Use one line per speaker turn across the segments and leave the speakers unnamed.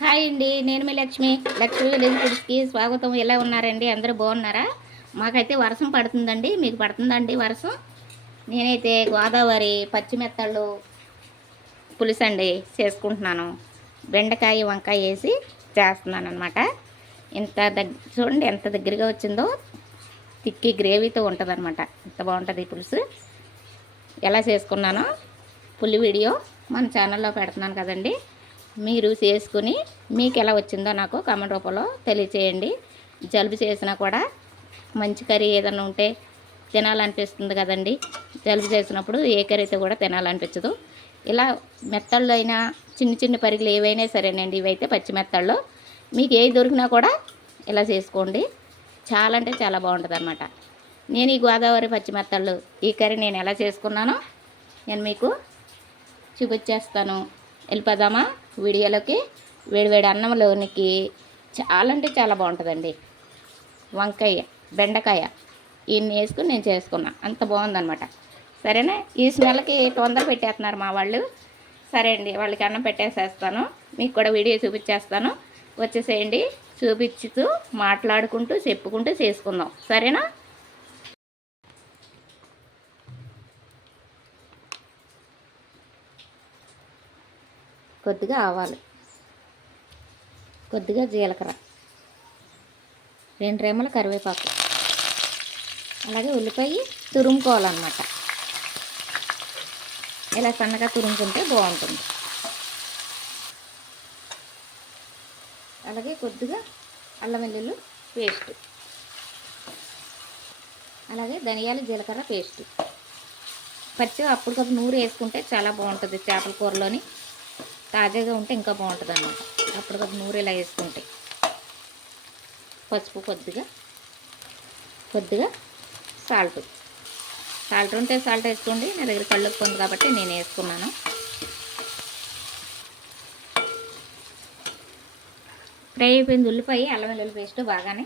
Hi అండి నేను మీ లక్ష్మి. లక్ష్మి విలేజ్ ఫుడ్స్కి స్వాగతం. ఎలా ఉన్నారండి? అందరూ బాగున్నారా? మాకైతే వర్షం పడుతుందండి. మీకు పడుతుందండి వర్షం? నేనైతే గోదావరి పచ్చిమెత్తళ్ళు పులుసు అండి చేసుకుంటున్నాను. బెండకాయ వంకాయ వేసి చేస్తున్నాను అనమాట ఇంత దగ్గ చూడండి ఎంత దగ్గరగా వచ్చిందో. తిక్కి గ్రేవీతో ఉంటుంది అనమాట ఇంత బాగుంటుంది పులుసు. ఎలా చేసుకున్నానో పులి వీడియో మన ఛానల్లో పెడుతున్నాను కదండి. మీరు చేసుకుని మీకు ఎలా వచ్చిందో నాకు కామెంట్ రూపంలో తెలియచేయండి. జలుబు చేసినా కూడా మంచి కర్రీ ఏదైనా ఉంటే తినాలనిపిస్తుంది కదండి. జలుబు చేసినప్పుడు ఏ కర్రీతో కూడా తినాలనిపించదు. ఇలా మెత్తళ్ళు అయినా చిన్న చిన్న పరిగలు ఏవైనా సరేనండి ఇవైతే పచ్చి మెత్తళ్ళు. మీకు ఏది దొరికినా కూడా ఇలా చేసుకోండి. చాలా అంటే చాలా బాగుంటుంది అనమాట నేను ఈ గోదావరి పచ్చి మెత్తళ్ళు ఈ కర్రీ నేను ఎలా చేసుకున్నానో నేను మీకు చూపించేస్తాను. వెళ్ళిపోదామా? వీడియోలోకి వేడివేడి అన్నంలోనికి చాలా అంటే చాలా బాగుంటుందండి. వంకాయ బెండకాయ ఇన్ని వేసుకుని నేను చేసుకున్నా. అంత బాగుందనమాట సరేనా? ఈ స్మెల్కి తొందర పెట్టేస్తున్నారు మా వాళ్ళు. సరే అండి వాళ్ళకి అన్నం పెట్టేసేస్తాను. మీకు కూడా వీడియో చూపించేస్తాను. వచ్చేసేయండి. చూపించుతూ మాట్లాడుకుంటూ చెప్పుకుంటూ చేసుకుందాం. సరేనా? కొద్దిగా ఆవాలు. కొద్దిగా జీలకర్ర. రెండు రెమ్మల కరివేపాకు. అలాగే ఉల్లిపాయ తురుముకోవాలన్నమాట. ఇలా సన్నగా తురుముకుంటే బాగుంటుంది. అలాగే కొద్దిగా అల్లం వెల్లుల్లి పేస్ట్. అలాగే ధనియాలు జీలకర్ర పేస్ట్. పచ్చిగా అప్పటికప్పుడు నూరు వేసుకుంటే చాలా బాగుంటుంది చేపల కూరలోని. తాజాగా ఉంటే ఇంకా బాగుంటుంది అన్నమాట అప్పటికప్పుడు నూరు ఇలా వేసుకుంటే. పసుపు కొద్దిగా కొద్దిగా సాల్ట్ సాల్ట్ ఉంటే సాల్ట్ వేసుకోండి నా దగ్గర కళ్ళు ఉంది కాబట్టి నేను వేసుకున్నాను. ఫ్రై అయిపోయింది ఉల్లిపాయ అల్లం వెల్లుల్లి పేస్ట్ బాగానే.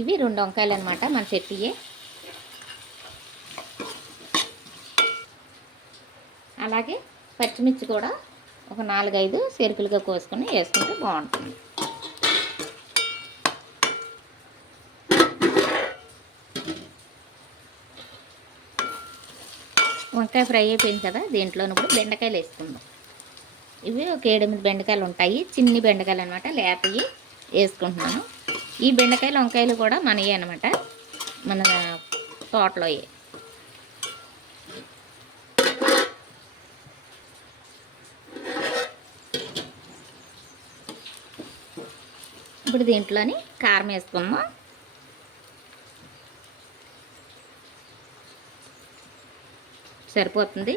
ఇవి రెండు వంకాయలు అనమాట మన చెట్టియే. అలాగే పచ్చిమిర్చి కూడా ఒక నాలుగైదు సెరుకులుగా కోసుకొని వేసుకుంటే బాగుంటుంది. వంకాయ ఫ్రై అయిపోయింది కదా దీంట్లో ఇప్పుడు బెండకాయలు వేసుకుందాం. ఇవి ఒక ఏడెనిమిది బెండకాయలు ఉంటాయి చిన్ని బెండకాయలు అనమాట లేపవి వేసుకుంటున్నాను. ఈ బెండకాయలు వంకాయలు కూడా మనయే అనమాట మన తోటలోయే. ఇప్పుడు దీంట్లోని కారం వేసుకుందాం. సరిపోతుంది.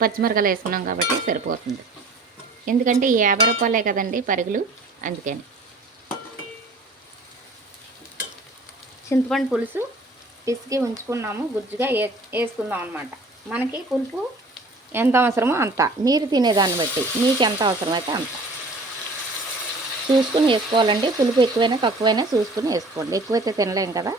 పచ్చిమిరకాయలు వేసుకున్నాం కాబట్టి సరిపోతుంది. ఎందుకంటే యాభై రూపాయలే కదండి పరుగులు అందుకని. చింతపండు పులుసు పిసికి ఉంచుకున్నాము గుజ్జుగా వే వేసుకుందాం అనమాట మనకి పులుపు ఎంత అవసరమో అంత. మీరు తినేదాన్ని బట్టి మీకు ఎంత అవసరమైతే అంత. చూసుకుని వేసుకోవాలండి. పులుపు ఎక్కువైనా తక్కువైనా చూసుకుని వేసుకోండి. ఎక్కువైతే తినలేం కదా.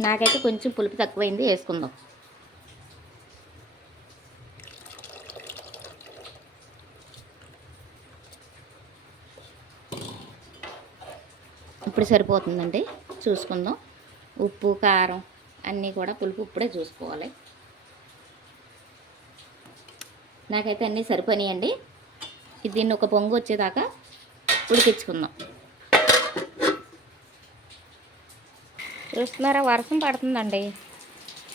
నాకైతే కొంచెం పులుపు తక్కువైంది. వేసుకుందాం. ఇప్పుడు సరిపోతుందండి. చూసుకుందాం. ఉప్పు కారం అన్నీ కూడా పులుపు ఇప్పుడే చూసుకోవాలి. నాకైతే అన్నీ సరిపోయినాయండి. దీన్ని ఒక పొంగు వచ్చేదాకా ఉడికించుకుందాం. చూస్తున్నారా? వర్షం పడుతుందండి.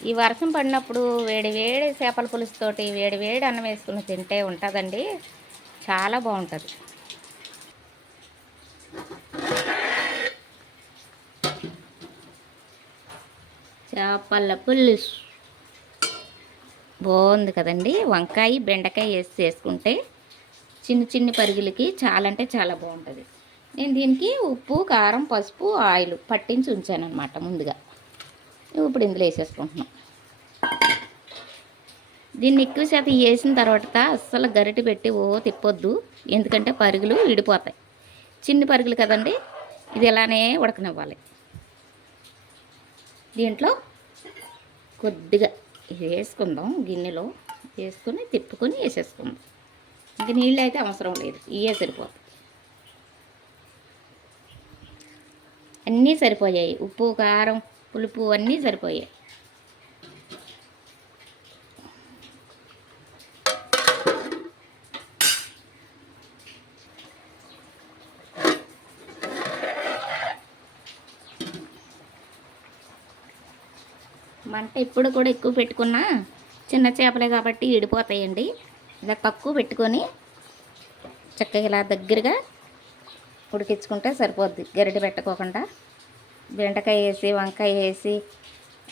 ఈ వర్షం పడినప్పుడు వేడి వేడి చేపల పులుసుతోటి వేడి వేడి అన్నం వేసుకుని తింటే ఉంటుందండి. చాలా బాగుంటుంది. చేపల పులుసు. బాగుంది కదండి. వంకాయ బెండకాయ వేసి చేసుకుంటే చిన్న చిన్న పరుగులకి చాలా అంటే చాలా బాగుంటుంది. నేను దీనికి ఉప్పు కారం పసుపు ఆయిల్ పట్టించి ఉంచాను అనమాట ముందుగా ఇప్పుడు ఇందులో వేసేసుకుంటున్నాం. దీన్ని ఎక్కువ శాతం వేసిన తర్వాత అస్సలు గరిటె పెట్టి ఓ తిప్పొద్దు. ఎందుకంటే పరుగులు విడిపోతాయి. చిన్ని పరుగులు కదండి. ఇది ఇలానే ఉడకనివ్వాలి. దీంట్లో కొద్దిగా వేసుకుందాం గిన్నెలో. వేసుకొని తిప్పుకొని వేసేసుకుందాం. ఇంక నీళ్ళు అయితే అవసరం లేదు. ఇవే సరిపోతుంది అన్నీ సరిపోయాయి. ఉప్పు కారం పులుపు అన్నీ సరిపోయాయి. మంట ఇప్పుడు కూడా ఎక్కువ పెట్టుకున్నా చిన్న చేపలే కాబట్టి విడిపోతాయండి. ఇలా తక్కువ పెట్టుకొని చక్కగా ఇలా దగ్గరగా ఉడికించుకుంటే సరిపోద్ది. గరిటె పెట్టుకోకుండా బెండకాయ వేసి వంకాయ వేసి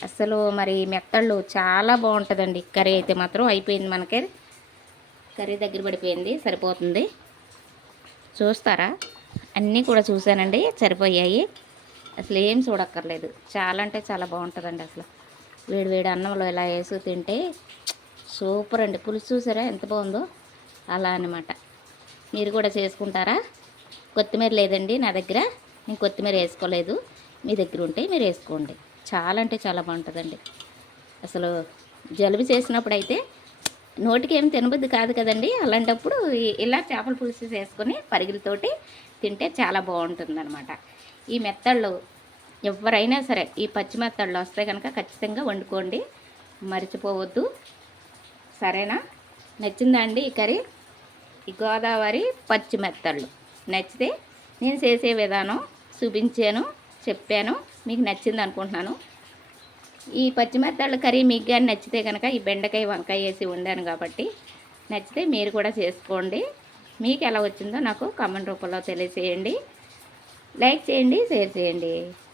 అసలు మరి మెత్తళ్ళు చాలా బాగుంటుందండి. కర్రీ అయితే మాత్రం అయిపోయింది మనకి. కర్రీ దగ్గర పడిపోయింది సరిపోతుంది. చూస్తారా? అన్నీ కూడా చూశానండి సరిపోయాయి. అసలు ఏం చూడక్కర్లేదు. చాలా అంటే చాలా బాగుంటుందండి అసలు. వేడి వేడి అన్నంలో ఇలా వేసి తింటే సూపర్ అండి. పులుసు చూసారా? ఎంత బాగుందో. అలా అనమాట మీరు కూడా చేసుకుంటారా? కొత్తిమీర లేదండి నా దగ్గర. నేను కొత్తిమీర వేసుకోలేదు. మీ దగ్గర ఉంటే మీరు వేసుకోండి. చాలా అంటే చాలా బాగుంటుందండి. అసలు జలుబు చేసినప్పుడు అయితే నోటికి ఏం తినబుద్ది కాదు కదండి. అలాంటప్పుడు ఇలా చేపల పులుసు చేసుకొని పరిగిలతోటి తింటే చాలా బాగుంటుందన్నమాట. ఈ మెత్తళ్ళు ఎవరైనా సరే ఈ పచ్చి మెత్తళ్ళు వస్తే కనుక ఖచ్చితంగా వండుకోండి. మర్చిపోవద్దు. సరేనా? నచ్చిందా అండి ఈ కర్రీ? ఈ గోదావరి పచ్చి మెత్తళ్ళు నచ్చితే నేను చేసే విధానం చూపించాను చెప్పాను. మీకు నచ్చింది అనుకుంటున్నాను. ఈ పచ్చిమిరపకాయల కర్రీ మీకు కానీ నచ్చితే కనుక ఈ బెండకాయ వంకాయ వేసి వండాను కాబట్టి నచ్చితే మీరు కూడా చేసుకోండి. మీకు ఎలా వచ్చిందో నాకు కామెంట్ రూపంలో తెలియజేయండి. లైక్ చేయండి షేర్ చేయండి.